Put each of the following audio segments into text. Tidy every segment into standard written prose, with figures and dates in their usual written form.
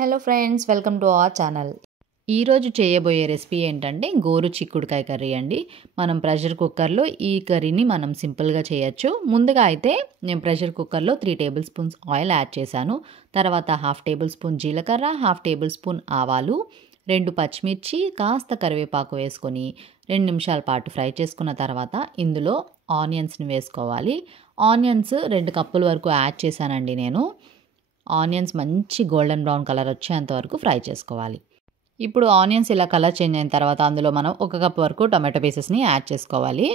Hello friends, welcome to our channel. ఈరోజు చేయబోయే recipe ఏంటంటే గోరు చిక్కుడుకాయ కర్రీ అండి. మనం ప్రెషర్ కుక్కర్లో ఈ కర్రీని మనం సింపుల్గా చేయొచ్చు. ముందుగా అయితే నేను ప్రెషర్ కుక్కర్లో 3 టేబుల్ స్పూన్స్ ఆయిల్ యాడ్ చేశాను. తర్వాత 1/2 టేబుల్ స్పూన్ జీలకర్ర, 1/2 టేబుల్ స్పూన్ ఆవాలు, 2 పచ్చిమిర్చి, కాస్త కరివేపాకు వేసుకొని 2 నిమిషాల పాటు ఫ్రై చేసుకున్న తర్వాత ఇందులో ఆనియన్స్ని వేసుకోవాలి. ఆనియన్స్ 2 కప్పుల వరకు యాడ్ చేశానండి నేను. ఆనియన్స్ మంచి గోల్డెన్ బ్రౌన్ కలర్ వచ్చేంత వరకు ఫ్రై చేసుకోవాలి. ఇప్పుడు ఆనియన్స్ ఇలా కలర్ చేంజ్ అయిన తర్వాత అందులో మనం 1 కప్ వరకు టొమాటో పీసెస్ని యాడ్ చేసుకోవాలి.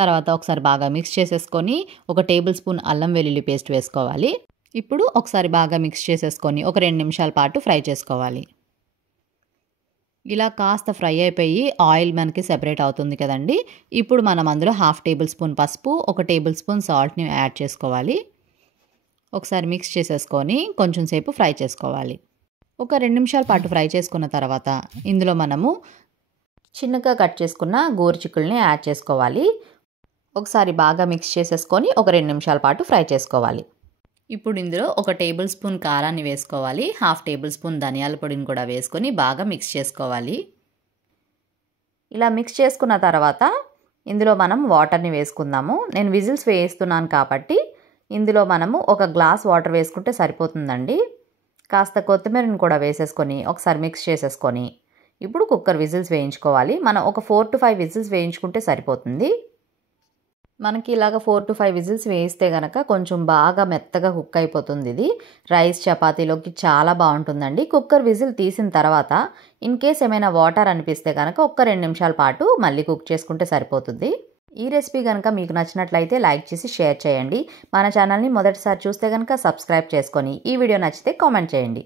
తర్వాత ఒకసారి బాగా మిక్స్ చేసేసుకొని 1 టేబుల్ స్పూన్ అల్లం వెల్లుల్లి పేస్ట్ వేసుకోవాలి. ఇప్పుడు ఒకసారి బాగా మిక్స్ చేసేసుకొని ఒక 2 నిమిషాల పాటు ఫ్రై చేసుకోవాలి. ఇలా కాస్త ఫ్రై అయిపోయి ఆయిల్ మనకి సెపరేట్ అవుతుంది కదండి. ఇప్పుడు మనం అందులో 1/2 టేబుల్ స్పూన్ పసుపు, 1 టేబుల్ స్పూన్ సాల్ట్ని యాడ్ చేసుకోవాలి. ఒకసారి మిక్స్ చేసేసుకొని కొంచెం సేపు ఫ్రై చేసుకోవాలి. ఒక 2 నిమిషాల పాటు ఫ్రై చేసుకున్న తర్వాత ఇందులో మనము చిన్నగా కట్ చేసుకున్న గోరు చిక్కుల్ని యాడ్ చేసుకోవాలి. ఒకసారి బాగా మిక్స్ చేసేసుకొని ఒక 2 నిమిషాల పాటు ఫ్రై చేసుకోవాలి. ఇప్పుడు ఇందులో 1 టేబుల్ స్పూన్ కారాన్ని వేసుకోవాలి. 1/2 టేబుల్ స్పూన్ ధనియాల పొడిని కూడా వేసుకొని బాగా మిక్స్ చేసుకోవాలి. ఇలా మిక్స్ చేసుకున్న తర్వాత ఇందులో మనం వాటర్ని వేసుకుందాము. నేను విజిల్స్ వేస్తున్నాను కాబట్టి ఇందులో మనము 1 గ్లాస్ వాటర్ వేసుకుంటే సరిపోతుందండి. కాస్త కొత్తిమీరని కూడా వేసేసుకొని ఒకసారి మిక్స్ చేసేసుకొని ఇప్పుడు కుక్కర్ విజిల్స్ వేయించుకోవాలి. మనం ఒక 4 to 5 విజిల్స్ వేయించుకుంటే సరిపోతుంది. మనకి ఇలాగ 4 to 5 విజిల్స్ వేయిస్తే కనుక కొంచెం బాగా మెత్తగా కుక్ అయిపోతుంది. ఇది రైస్ చపాతీలోకి చాలా బాగుంటుందండి. కుక్కర్ విజిల్ తీసిన తర్వాత ఇన్ కేస్ ఏమైనా వాటర్ అనిపిస్తే కనుక ఒక 2 నిమిషాల పాటు మళ్ళీ కుక్ చేసుకుంటే సరిపోతుంది. ఈ రెసిపీ కనుక మీకు నచ్చినట్లయితే లైక్ చేసి షేర్ చేయండి. మన ఛానల్ని మొదటిసారి చూస్తే కనుక సబ్స్క్రైబ్ చేసుకొని ఈ వీడియో నచ్చితే కామెంట్ చేయండి.